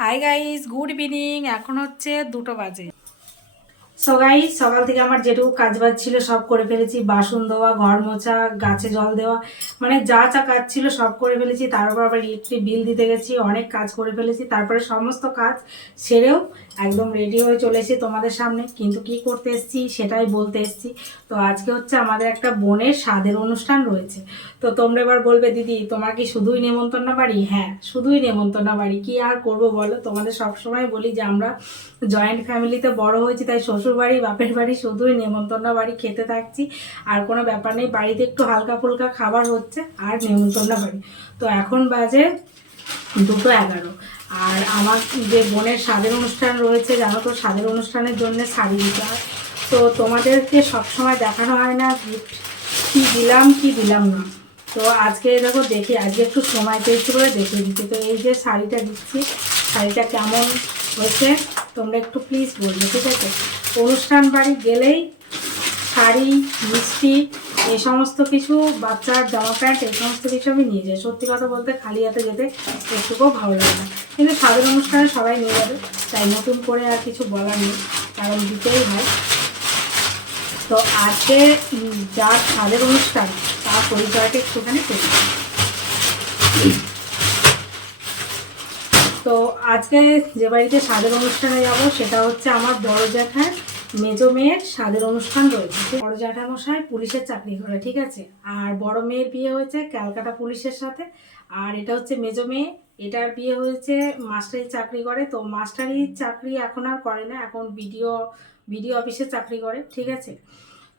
Hi guys good evening এখন হচ্ছে দুটো বাজে। সো গাইস সকাল থেকে আমার যেটুকু কাজ বাজ ছিল সব করে ফেলেছি। বাসন দেওয়া ঘর মোছা, গাছে জল দেওয়া মানে যা যা কাজ ছিল সব করে ফেলেছি। তারপর আবার ইলেকট্রিক বিল দিতে গেছি, অনেক কাজ করে ফেলেছি। তারপরে সমস্ত কাজ সেরেও একদম রেডি হয়ে চলে এসেছি তোমাদের সামনে। কিন্তু কি করতে এসেছি সেটাই বলতে এসেছি। তো আজকে হচ্ছে আমাদের একটা বোনের স্বাদের অনুষ্ঠান রয়েছে। তো তোমরা এবার বলবে, দিদি, তোমার কি শুধুই নেমন্তন্ন বাড়ি? হ্যাঁ শুধুই নেমন্তন্ন বাড়ি। কি আর করব বলো? তোমাদের সবসময় বলি যে আমরা জয়েন্ট ফ্যামিলিতে বড় হয়েছি, তাই শ্বশুর বাড়ি বাপের বাড়ি, শুধুই নেমন্তন্ন বাড়ি খেতে থাকছি। আর কোনো ব্যাপার নেই, বাড়িতে একটু হালকা ফুলকা খাবার হচ্ছে, আর নেমন্তন্ন বাড়ি। তো এখন বাজে দুটো এগারো। আর আমার যে বোনের স্বাদের অনুষ্ঠান রয়েছে, জানো তো স্বাদের অনুষ্ঠানের জন্য শাড়ি দিতে হয়। তো তোমাদেরকে সবসময় দেখানো হয় না গিফট কী দিলাম, কি দিলাম না। তো আজকে দেখো, দেখি, আজকে একটু সময় পেয়েছি বলে দেখে দিচ্ছি। তো এই যে শাড়িটা দিচ্ছি, শাড়িটা কেমন হয়েছে? তোমরা একটু প্লিজ বলবে, ঠিক আছে? অনুষ্ঠান বাড়ি গেলেই শাড়ি, মিষ্টি, এই সমস্ত কিছু, বাচ্চার জামা প্যান্ট, এই সমস্ত কিছু আমি নিয়ে যাই। সত্যি কথা বলতে খালি হাতে যেতে একটুকুও ভালো লাগে না। কিন্তু স্বাদের অনুষ্ঠানে সবাই নিয়ে যাবে, তাই নতুন করে আর কিছু বলার নেই, কারণ দিতেই হয়। তো আজকে যার স্বাদের অনুষ্ঠান, তার পরিচয়টা একটুখানি পেয়ে তো আজকে যে বাড়িতে স্বাদের অনুষ্ঠানে যাব, সেটা হচ্ছে আমার বড় জ্যাঠার মেজো মেয়ের স্বাদের অনুষ্ঠান রয়েছে। বড় জ্যাঠামশাই পুলিশের চাকরি করে, ঠিক আছে? আর বড় মেয়ের বিয়ে হয়েছে ক্যালকাটা পুলিশের সাথে। আর এটা হচ্ছে মেজো মেয়ে, এটার বিয়ে হয়েছে, মাস্টারি চাকরি করে। তো মাস্টারি চাকরি এখন আর করে না, এখন বিডিও বিডিও অফিসে চাকরি করে, ঠিক আছে?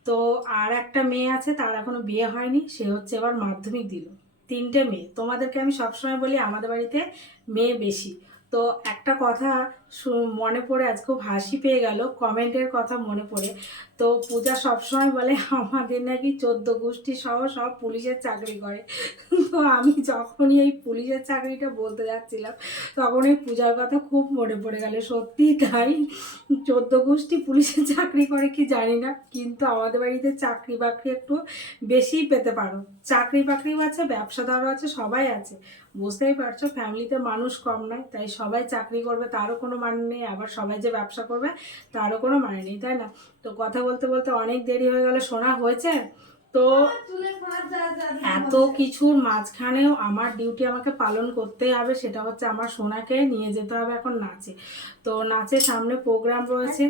তো আর একটা মেয়ে আছে, তার এখনও বিয়ে হয়নি, সে হচ্ছে এবার মাধ্যমিক দিল। তিনটে মেয়ে। তোমাদেরকে আমি সবসময় বলি আমাদের বাড়িতে মেয়ে বেশি। তো একটা কথা মনে পড়ে আজ খুব হাসি পেয়ে গেল কমেন্টের কথা মনে পড়ে। তো পূজা সবসময় বলে, আমাদের নাকি চোদ্দ গোষ্ঠী সহ সব পুলিশের চাকরি করে। তো আমি যখনই এই পুলিশের চাকরিটা বলতে যাচ্ছিলাম, তখন এই পূজার কথা খুব মনে পড়ে গেল। সত্যি তাই? চোদ্দ গোষ্ঠী পুলিশের চাকরি করে কি জানি না, কিন্তু আমাদের বাড়িতে চাকরি বাকরি একটু বেশিই পেতে পারো। চাকরি বাকরিও আছে ব্যবসাদারও আছে, সবাই আছে। বুঝতেই পারছ ফ্যামিলিতে মানুষ কম নয়, তাই সবাই চাকরি করবে, তারও কোনো মানে নেই, আবার সবাই যে ব্যবসা করবে, তারও কোনো মানে নেই, তাই না? তো কথা বলতে বলতে অনেক দেরি হয়ে গেল শোনা হয়েছে? তো এত কিছুর মাঝখানেও আমার ডিউটি আমাকে পালন করতেই হবে, সেটা হচ্ছে আমার সোনাকে নিয়ে যেতে হবে এখন নাচে। তো নাচের সামনে প্রোগ্রাম রয়েছে।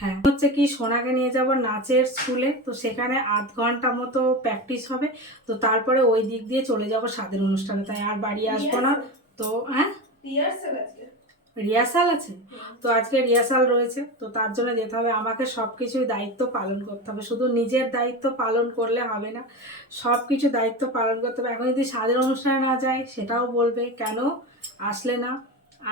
হ্যাঁ। হচ্ছে কি সোনাকে নিয়ে যাব নাচের স্কুলে তো সেখানে আধ ঘণ্টা মতো প্র্যাকটিস হবে। তো তারপরে ওই দিক দিয়ে চলে যাব স্বাদের অনুষ্ঠানে। তাই আর বাড়ি আসব না। তো হ্যাঁ? রিহার্সাল আছে? তো আজকে রিহার্সাল রয়েছে। তো তার জন্য যেতে হবে। আমাকে সব কিছুই দায়িত্ব পালন করতে হবে। শুধু নিজের দায়িত্ব পালন করলে হবে না। সব কিছু দায়িত্ব পালন করতে হবে। এখন যদি স্বাদের অনুষ্ঠানে না যায় সেটাও বলবে কেন আসলে না?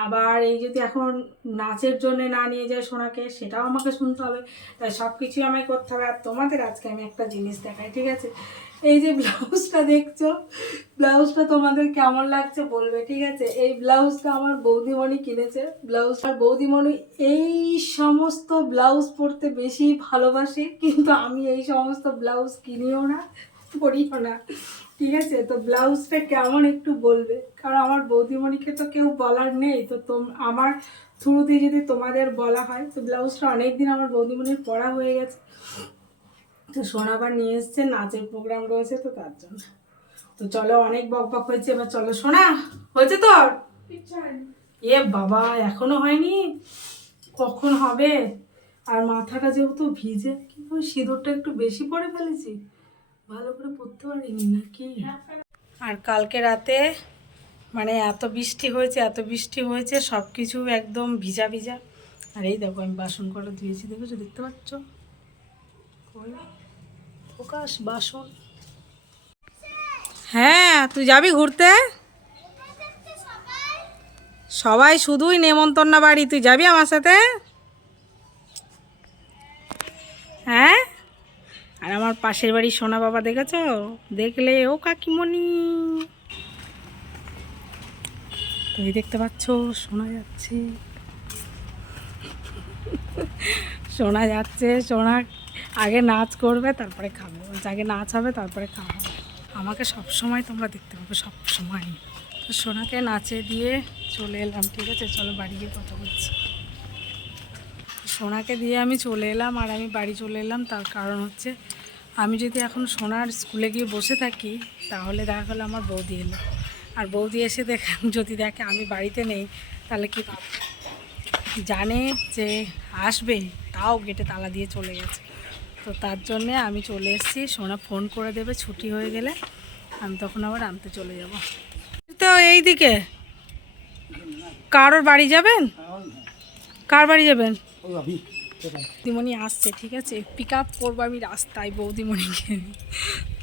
আবার এই যদি এখন নাচের জন্য না নিয়ে যায় সোনাকে, সেটাও আমাকে শুনতে হবে। তাই সব কিছুই আমায় করতে হবে। আর তোমাদের আজকে আমি একটা জিনিস দেখাই, ঠিক আছে? এই যে ব্লাউজটা দেখছ? ব্লাউজটা তোমাদের কেমন লাগছে বলবে, ঠিক আছে? এই ব্লাউজটা আমার বৌদিমণি কিনেছে। ব্লাউজ আর বৌদিমণি এই সমস্ত ব্লাউজ পরতে বেশি ভালোবাসে, কিন্তু আমি এই সমস্ত ব্লাউজ কিনিও না। পরিও না। ঠিক আছে? তো ব্লাউজটা কেমন একটু বলবে? কারণ আমার বৌদিমণিকে তো কেউ বলার নেই। তো তোম, আমার থ্রু দিয়ে যদি তোমাদের বলা হয়, তো ব্লাউজটা অনেক দিন আমার বৌদিমণির পড়া হয়ে গেছে। তো সোনাবার নিয়ে এসছে, নাচের প্রোগ্রাম রয়েছে, তো তার জন্য। তো চলো অনেক বক বক হয়েছে, এবার চলো সোনা, হয়েছে তোর? এ বাবা, এখনও হয়নি? কখন হবে? আর মাথাটা যেহেতু ভিজে কি করে সিঁদুরটা একটু বেশি পরে ফেলেছি। ভালো করে পরতে পারিনি নাকি? আর কালকে রাতে মানে এত বৃষ্টি হয়েছে, এত বৃষ্টি হয়েছে সব কিছু একদম ভিজা ভিজা। আর এই দেখো, আমি বাসন কটা ধুয়েছি, দেখেছ? দেখতে পাচ্ছ? প্রকাশ বাসন। হ্যাঁ তুই যাবি ঘুরতে? সবাই শুধুই নেমন্তন্ন বাড়ি। তুই যাবি আমার সাথে হ্যাঁ আর আমার পাশের বাড়ির সোনা বাবা দেখেছ? দেখলে ও কাকিমণি। তুমি দেখতে পাচ্ছ শোনা যাচ্ছে। শোনা যাচ্ছে, সোনা আগে নাচ করবে, তারপরে খাবে। আগে নাচ হবে, তারপরে হবে। আমাকে সব সময় তোমরা দেখতে পাবে, সব সময়। তো সোনাকে নাচে দিয়ে চলে এলাম, ঠিক আছে? চলো বাড়ি গিয়ে কথা বলছি। সোনাকে দিয়ে আমি চলে এলাম, আর আমি বাড়ি চলে এলাম, তার কারণ হচ্ছে আমি যদি এখন সোনার স্কুলে গিয়ে বসে থাকি, তাহলে দেখা হলো আমার বৌদি এলো। আর বৌদি এসে দেখ, যদি দেখে আমি বাড়িতে নেই, তাহলে কি জানে যে আসবে তাও গেটে তালা দিয়ে চলে গেছে। তো তার জন্যে আমি চলে এসেছি, সোনা ফোন করে দেবে, ছুটি হয়ে গেলে আমি তখন আবার আনতে চলে যাব। তো এই দিকে কারোর বাড়ি যাবেন? কার বাড়ি যাবেন? বৌদিমণি আসছে, ঠিক আছে? পিক আপ করব আমি রাস্তায় বৌদিমণিকে।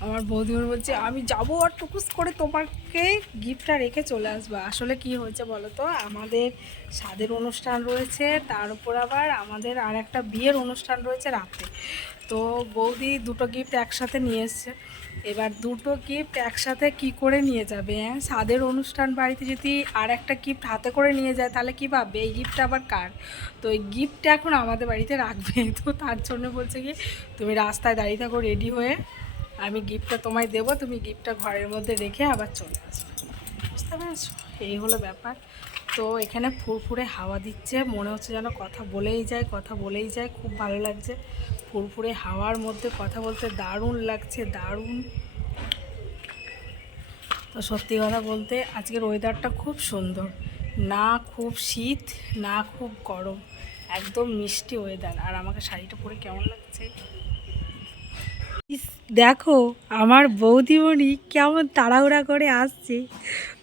আমার বৌদিমণি বলছে, আমি যাব আর টুকুস করে তোমাকে গিফটটা রেখে চলে আসব। আসলে কি হয়েছে বলো তো? আমাদের স্বাদের অনুষ্ঠান রয়েছে, তার উপর আবার আমাদের আর একটা বিয়ের অনুষ্ঠান রয়েছে রাতে। তো বৌদি দুটো গিফট একসাথে নিয়ে এসছে। এবার দুটো গিফট একসাথে কি করে নিয়ে যাবে হ্যাঁ? স্বাদের অনুষ্ঠান বাড়িতে যদি আর একটা গিফট হাতে করে নিয়ে যায়, তাহলে কি ভাববে? এই গিফটটা আবার কার? তো এই গিফটটা এখন আমাদের বাড়িতে রাখবে। তো তার জন্য বলছে কি, তুমি রাস্তায় দাঁড়িয়ে থাকো রেডি হয়ে আমি গিফটটা তোমায় দেবো। তুমি গিফটটা ঘরের মধ্যে রেখে আবার চলে আসবে। বুঝতে পেরেছ? এই হলো ব্যাপার। তো এখানে ফুরফুরে হাওয়া দিচ্ছে। মনে হচ্ছে যেন কথা বলেই যায়, কথা বলেই যায়। খুব ভালো লাগছে। ফুরফুরে হাওয়ার মধ্যে কথা বলতে দারুণ লাগছে, দারুণ। তো সত্যি কথা বলতে আজকের ওয়েদারটা খুব সুন্দর। না খুব শীত, না খুব গরম। একদম মিষ্টি ওয়েদার আর আমাকে শাড়িটা পরে কেমন লাগছে? দেখো, আমার বৌদিমণি কেমন তাড়াহুড়া করে আসছে।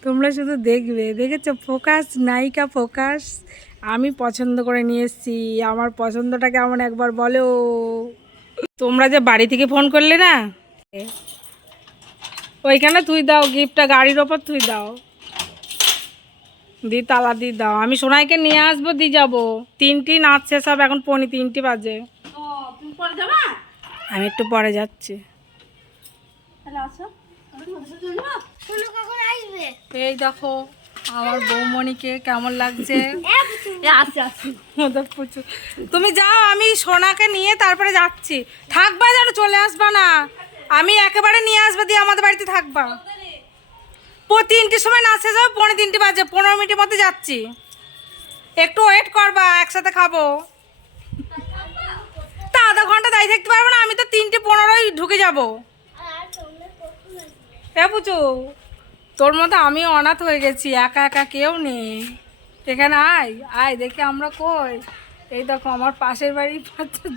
তোমরা শুধু দেখবে। দেখেছ? ফোকাস, নায়িকা ফোকাস। আমি পছন্দ করে নিয়ে এসেছি। আমার পছন্দটা কেমন একবার বলো। তোমরা যে বাড়ি থেকে ফোন করলে না? ওইখানে তুই দাও, গিফটটা গাড়ির ওপর তুই দাও। দি তালা দি দাও। আমি সোনাইকে নিয়ে আসব, দি যাব। তিনটি নাচছে সব এখন পৌনে তিনটি বাজে। আমি একটু পরে যাচ্ছি। এই দেখো আমার বৌমণিকে কেমন লাগছে? তুমি যাও আমি সোনাকে নিয়ে তারপরে যাচ্ছি। থাকবা যেন চলে আসবা না। আমি একেবারে নিয়ে আসবে দিয়ে আমাদের বাড়িতে থাকবা। পো তিনটির সময় নাচে যাও পনেরো তিনটে বাজে পনেরো মিনিটের মধ্যে যাচ্ছি। একটু ওয়েট করবা একসাথে খাব। ঘণ্টা দাঁড়িয়ে থাকতে পারব না, আমি তো তিনটে পনেরোই ঢুকে যাব। এ পুচু, তোর মতো আমি অনাথ হয়ে গেছি, একা একা কেউ নেই। এখানে আয় আয়, দেখে আমরা কই। এই দেখো, আমার পাশের বাড়ি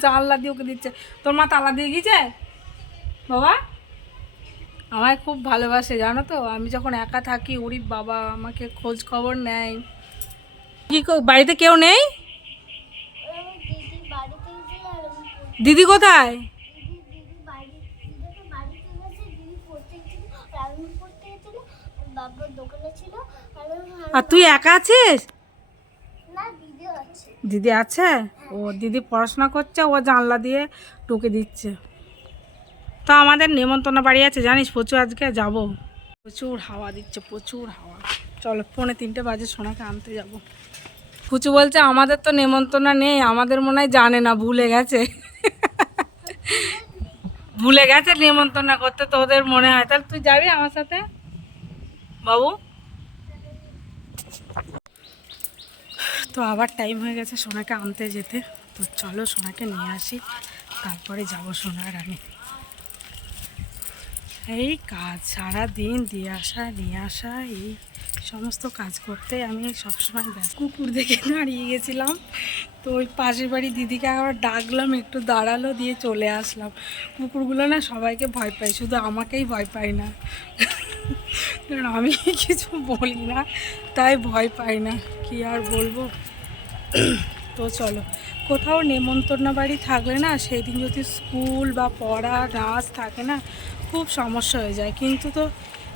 জানলা দিয়ে ওকে দিচ্ছে। তোর মা তালা দিয়ে গিয়েছে? বাবা, আমায় খুব ভালোবাসে, জানো তো? আমি যখন একা থাকি উড়ি বাবা আমাকে খোঁজ খবর নেয়। কো- বাড়িতে কেউ নেই? দিদি কোথায়? আর তুই একা আছিস? দিদি আছে? দিদি আছে ও, দিদি পড়াশোনা করছে, ও জানলা দিয়ে টুকে দিচ্ছে। তো আমাদের নেমন্তন্ন বাড়ি আছে, জানিস? প্রচুর আজকে যাব। প্রচুর হাওয়া দিচ্ছে, প্রচুর হাওয়া। চলো, পৌনে তিনটে বাজে সোনাকে আনতে যাব। ফুচু বলছে, আমাদের তো নেমন্তন্ন নেই, আমাদের মনে হয় জানে না, ভুলে গেছে। ভুলে গেছে নেমন্তন্ন করতে তোদের মনে হয়। তাহলে তুই যাবি আমার সাথে? বাবু? তো আবার টাইম হয়ে গেছে সোনাকে আনতে যেতে। তো চলো সোনাকে নিয়ে আসি। তারপরে যাব সোনার আমি এই কাজ সারা দিন দিয়ে আসা, নিয়ে আসা, এই সমস্ত কাজ করতে আমি সবসময় ব্যস্ত। কুকুর দেখে দাঁড়িয়ে গেছিলাম। তো ওই পাশের বাড়ি দিদিকে আবার ডাকলাম, একটু দাঁড়াল, দিয়ে চলে আসলাম। কুকুরগুলো না সবাইকে ভয় পায়, শুধু আমাকেই ভয় পায় না। কারণ আমি কিছু বলি না, তাই ভয় পাই না। কি আর বলব? তো চলো। কোথাও নেমন্তন্ন বাড়ি থাকলে না সেই দিন যদি স্কুল বা পড়া, নাচ থাকে না, খুব সমস্যা হয়ে যায়। কিন্তু তো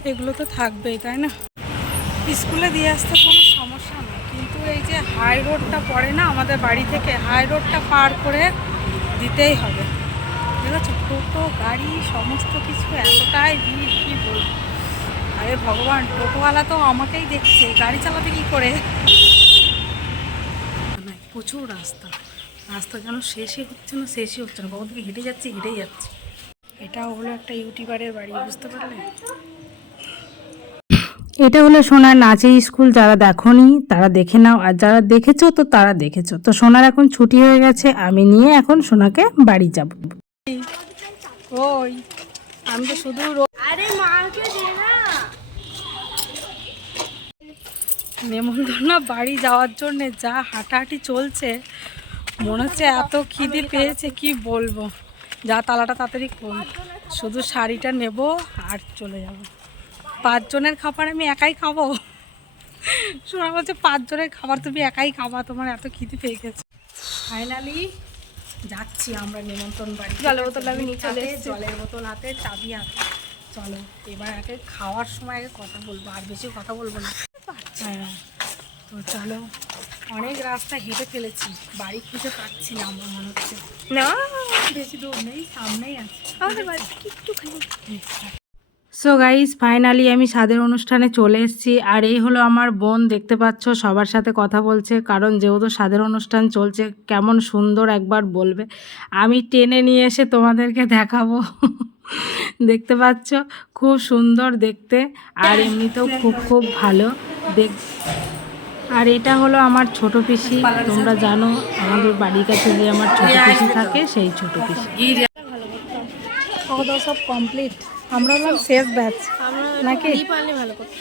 এগুলো তো থাকবেই, তাই না? স্কুলে দিয়ে আসতে কোনো সমস্যা নেই। কিন্তু এই যে হাই রোডটা পড়ে না আমাদের বাড়ি থেকে হাই রোডটা পার করে দিতেই হবে। ঠিক আছে টোটো গাড়ি সমস্ত কিছু এতটাই ভিড় কী বলব? আরে ভগবান টোটোওয়ালা তো আমাকেই দেখছে গাড়ি চালাতে কি করে? না, প্রচুর রাস্তা। রাস্তা যেন শেষই হচ্ছে না শেষই হচ্ছে না। কখন থেকে হেঁটে যাচ্ছি হেঁটেই যাচ্ছি। এটা হলো একটা ইউটিউবারের বাড়ি বুঝতে পারলে? এটা হলো সোনার নাচের স্কুল যারা দেখনি তারা দেখে নাও আর যারা দেখেছ তো তারা দেখেছ। তো সোনার এখন ছুটি হয়ে গেছে আমি নিয়ে এখন সোনাকে বাড়ি যাব। ওই আমি তো শুধু আরে মাকে দে না। নেমন্তন্ন বাড়ি যাওয়ার জন্য যা হাঁটাহাঁটি চলছে মনে হচ্ছে এত খিদে পেয়েছে কি বলব? যা তালাটা তাড়াতাড়ি শুধু শাড়িটা নেব আর চলে যাব। পাঁচজনের খাবার আমি একাই খাব? শোনা বলছে পাঁচজনের খাবার তুমি একাই খাবা তোমার এত খিদে পেয়ে গেছে। ফাইনালি যাচ্ছি আমরা নিমন্ত্রণ বাড়ি জলের বোতল আমি এসেছি। জলের বোতল হাতে চাবি হাতে চলো এবার আগে খাওয়ার সময় আগে কথা বলব আর বেশি কথা বলব না। হ্যাঁ তো চলো অনেক রাস্তা হেঁটে ফেলেছি বাড়ি খুঁজে পাচ্ছি না আমার মনে হচ্ছে। না। বেশি দূর নেই সামনেই আছে। আমাদের বাড়ি একটুখানি। সো গাইজ ফাইনালি আমি স্বাদের অনুষ্ঠানে চলে এসেছি। আর এই হলো আমার বোন দেখতে পাচ্ছ সবার সাথে কথা বলছে। কারণ যেহেতু স্বাদের অনুষ্ঠান চলছে কেমন সুন্দর একবার বলবে। আমি টেনে নিয়ে এসে তোমাদেরকে দেখাবো। দেখতে পাচ্ছ খুব সুন্দর দেখতে। আর এমনিতেও খুব খুব ভালো দেখ। আর এটা হলো আমার ছোট পিসি। তোমরা জানো আমাদের বাড়ির কাছে যে আমার ছোট পিসি থাকে সেই ছোট পিসি। সব কমপ্লিট আমরা হলাম শেষ ব্যাচ নাকি? ভালো করতে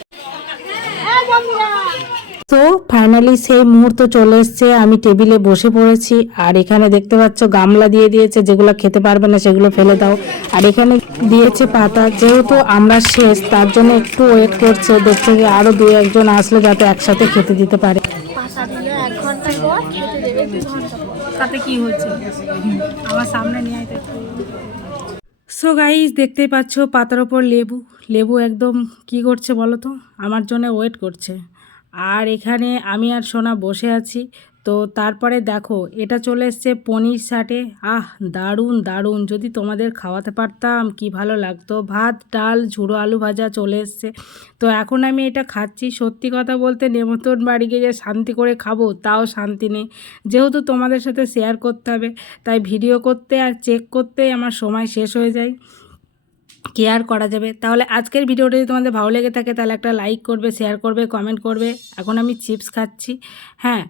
তো ফাইনালি সেই মুহূর্ত চলে এসছে আমি টেবিলে বসে পড়েছি আর এখানে দেখতে পাচ্ছ গামলা দিয়ে দিয়েছে যেগুলো খেতে পারবে না সেগুলো ফেলে দাও। আর এখানে দিয়েছে পাতা যেহেতু আমরা শেষ তার জন্য একটু ওয়েট করছে দেখছে যে আরও দু একজন আসলে যাতে একসাথে খেতে দিতে পারে। তাতে কি হচ্ছে? আমার সামনে নিয়ে সো গাইজ দেখতেই পাচ্ছ পাতার ওপর লেবু। লেবু একদম কি করছে বলো তো? আমার জন্য ওয়েট করছে। আর এখানে আমি আর সোনা বসে আছি। তো তারপরে দেখো, এটা চলে এসছে পনির সাটে। আহ, দারুণ দারুণ। যদি তোমাদের খাওয়াতে পারতাম, কি ভালো লাগতো। ভাত, ডাল, ঝুড়ো আলু ভাজা চলে এসছে। তো এখন আমি এটা খাচ্ছি। সত্যি কথা বলতে নেমন্তন্ন বাড়ি গিয়ে যে শান্তি করে খাব, তাও শান্তি নেই। যেহেতু তোমাদের সাথে শেয়ার করতে হবে, তাই ভিডিও করতে আর চেক করতেই আমার সময় শেষ হয়ে যায়। কেয়ার করা যাবে? তাহলে আজকের ভিডিওটা যদি তোমাদের ভালো লেগে থাকে, তাহলে একটা লাইক করবে শেয়ার করবে কমেন্ট করবে। এখন আমি চিপস খাচ্ছি। হ্যাঁ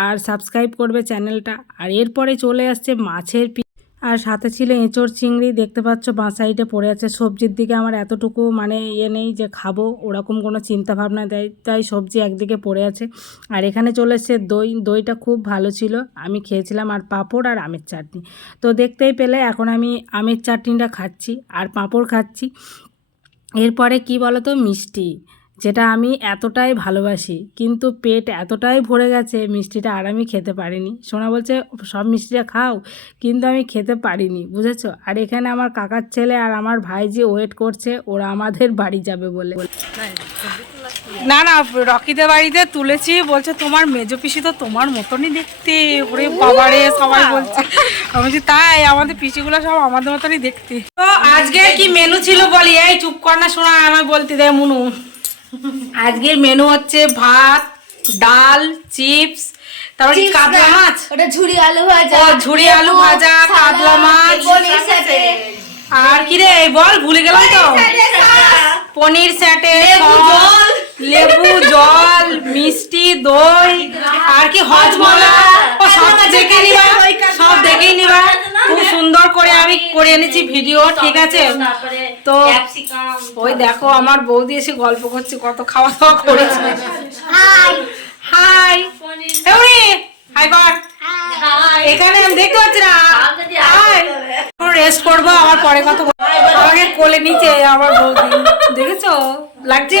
আর সাবস্ক্রাইব করবে চ্যানেলটা। আর এরপরে চলে আসছে মাছের পি আর সাথে ছিল এঁচড় চিংড়ি। দেখতে পাচ্ছ বাঁ সাইডে পড়ে আছে সবজির দিকে। আমার এতটুকু মানে ইয়ে নেই যে খাব, ওরকম কোনো চিন্তা ভাবনা দেয় তাই সবজি একদিকে পড়ে আছে। আর এখানে চলে এসছে দই। দইটা খুব ভালো ছিল। আমি খেয়েছিলাম আর পাঁপড় আর আমের চাটনি। তো দেখতেই পেলে এখন আমি আমের চাটনিটা খাচ্ছি আর পাঁপড় খাচ্ছি। এরপরে কি বলো তো মিষ্টি। যেটা আমি এতটাই ভালোবাসি কিন্তু পেট এতটাই ভরে গেছে মিষ্টিটা আর আমি খেতে পারিনি। সোনা বলছে সব মিষ্টিটা খাও। কিন্তু আমি খেতে পারিনি বুঝেছ? আর এখানে আমার কাকার ছেলে আর আমার ভাই যে ওয়েট করছে ওরা আমাদের বাড়ি যাবে বলে। না না রকিদের বাড়িতে তুলেছি বলছে তোমার মেজো পিসি তো তোমার মতনই দেখতে। ওরে বাবারে সবাই বলছে। আমি বলছি তাই আমাদের পিসিগুলো সব আমাদের মতনই দেখতে। তো আজকে কি মেনু ছিল বলি? এই চুপ কর না শোনা আমার বলতে দেয় মুনু। আজকের মেনু হচ্ছে ভাত ডাল চিপস তারপরে কাতলা মাছ? ওটা ঝুড়ি আলু ভাজা ও ঝুড়ি আলু ভাজা কাতলা মাছ। পনির আর কি রে বল ভুলে গেলাম তো। পনির স্যাটে সস, লেবু জল মিষ্টি দই আর কি হজমলা। ও সব দেখে নিবা সব দেখেই নিবা। খুব সুন্দর করে আমি করে এনেছি ভিডিও ঠিক আছে? তো ওই দেখো আমার বৌদি এসে গল্প করছে কত খাওয়া দাওয়া করেছে হাই হাই কর। এখানে আমি দেখতে পাচ্ছি না। রেস্ট করব আমার পরে কথা। আমাকে কোলে নিচে আমার বৌদি। দেখেছ? লাগছে?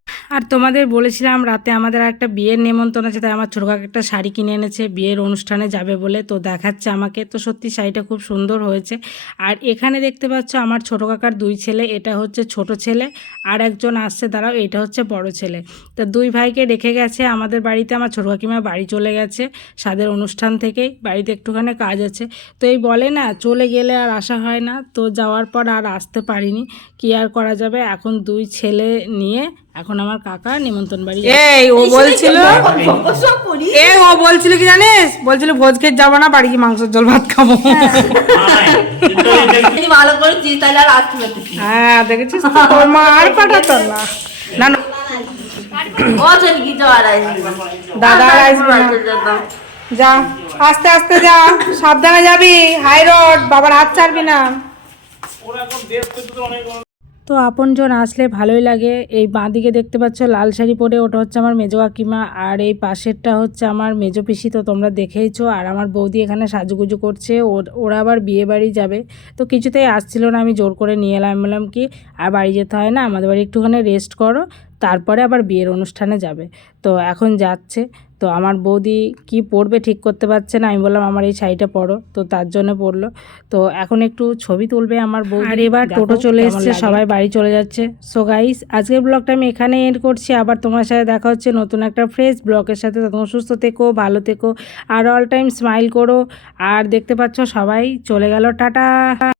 আর তোমাদের বলেছিলাম রাতে আমাদের একটা বিয়ের নেমন্তন্ন আছে, তাই আমার ছোটো কাকা একটা শাড়ি কিনে এনেছে, বিয়ের অনুষ্ঠানে যাবে বলে তো দেখাচ্ছে আমাকে। তো সত্যি শাড়িটা খুব সুন্দর হয়েছে। আর এখানে দেখতে পাচ্ছ আমার ছোটো কাকার দুই ছেলে, এটা হচ্ছে ছোট ছেলে আর একজন আসছে, দাঁড়াও, এটা হচ্ছে বড় ছেলে। তো দুই ভাইকে রেখে গেছে, আমাদের বাড়িতে আমার ছোটো কাকিমা বাড়ি চলে গেছে, সাদের অনুষ্ঠান থেকেই বাড়িতে একটুখানি কাজ আছে। তো এই বলে না, চলে গেলে আর আসা হয় না। তো যাওয়ার পর আর আসতে পারিনি, কি আর করা যাবে? এখন দুই ছেলে নিয়ে এখন আমার কাকা নিমন্ত্রণ বাড়ি এই ও বলছিল এ ও বলছিল কি জানিস? বলছিল ভোজ খেয়ে যাব না বাড়ি গিয়ে মাংসের জল ভাত খাব। ভালো করেছিস তাহলে আর আসতে পারতেছি হ্যাঁ দেখেছিস তোর মা আর পাঠাতো না। না না। ও চল কি তো আর আসবি দাদা আসবে যা আস্তে আস্তে যা। সাবধানে যাবি। হাই রোড বাবার হাত ছাড়বি না। তো আপনজন আসলে ভালোই লাগে। এই বাঁ দিকে দেখতে পাচ্ছ লাল শাড়ি পরে, ওটা হচ্ছে আমার মেজো কাকিমা। আর এই পাশেরটা হচ্ছে আমার মেজো পিসি, তো তোমরা দেখেইছো। আর আমার বৌদি এখানে সাজুগুজু করছে। ওরা আবার বিয়ে বাড়ি যাবে। তো কিছুতেই আসছিল না, আমি জোর করে নিয়ে এলাম বললাম কি, আর বাড়ি যেতে হয় না। আমাদের বাড়ি একটুখানি রেস্ট করো। তারপরে আবার বিয়ের অনুষ্ঠানে যাবে। তো এখন যাচ্ছে। তো আমার বৌদি কি পরবে ঠিক করতে পারছে না। আমি বললাম আমার এই শাড়িটা পরো। তো তার জন্য পরলো তো এখন একটু ছবি তুলবে আমার বৌদি। আর এবার টোটো চলে এসছে সবাই বাড়ি চলে যাচ্ছে। সো গাইস আজকের ব্লগটা আমি এখানে এন্ড করছি। আবার তোমার সাথে দেখা হচ্ছে নতুন একটা ফ্রেশ ব্লগের সাথে। তোমরা সুস্থ থেকো ভালো থেকো আর অল টাইম স্মাইল করো। আর দেখতে পাচ্ছ সবাই চলে গেল। টাটা!